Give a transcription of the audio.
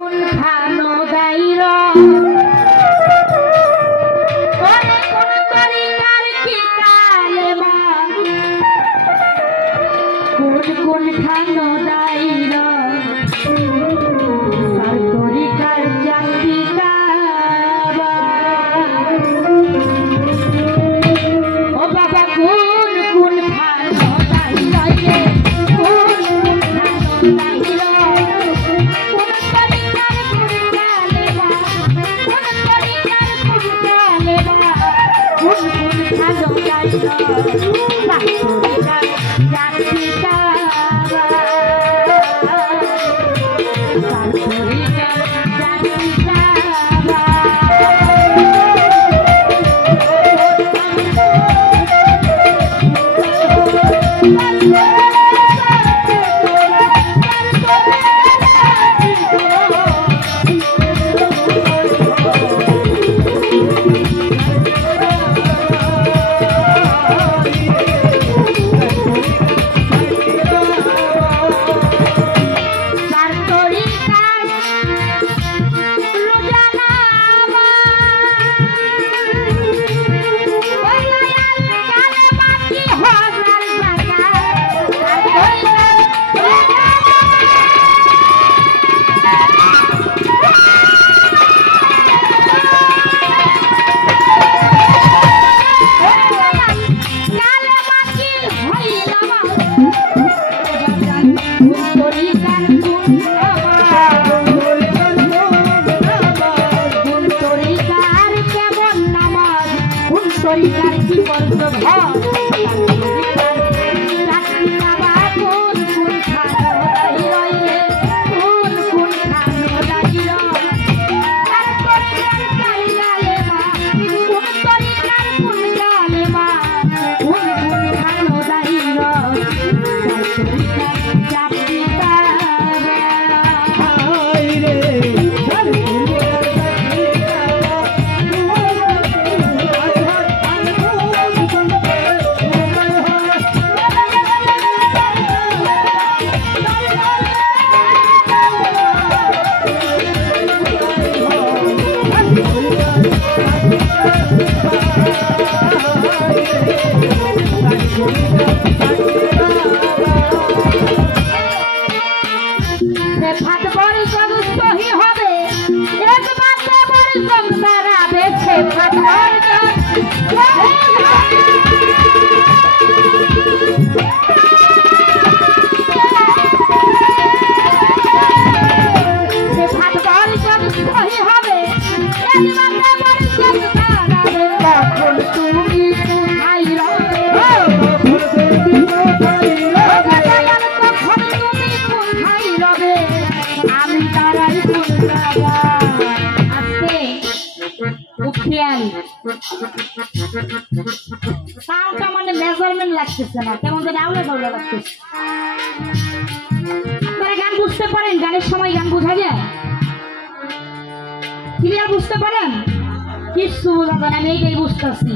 খানো দাইর ওরে কোন তরিকার কি কালেমা কোন খানো দাইর সার তরিকার জাতি কাবা ও বাবা কোন খানো দাইর রে কোন খানো দাইর তরিকার কি করতে ভাই মানে মেজারমেন্ট লাগতেছে না, কেমন যেন আউলে বাউলে লাগতেছে। আপনারা গান বুঝতে পারেন? গানের সময় গান বোঝা যায়? ক্লিয়ার বুঝতে পারেন? কিছু বোঝা যায় না, আমি এইটাই বুঝতেছি।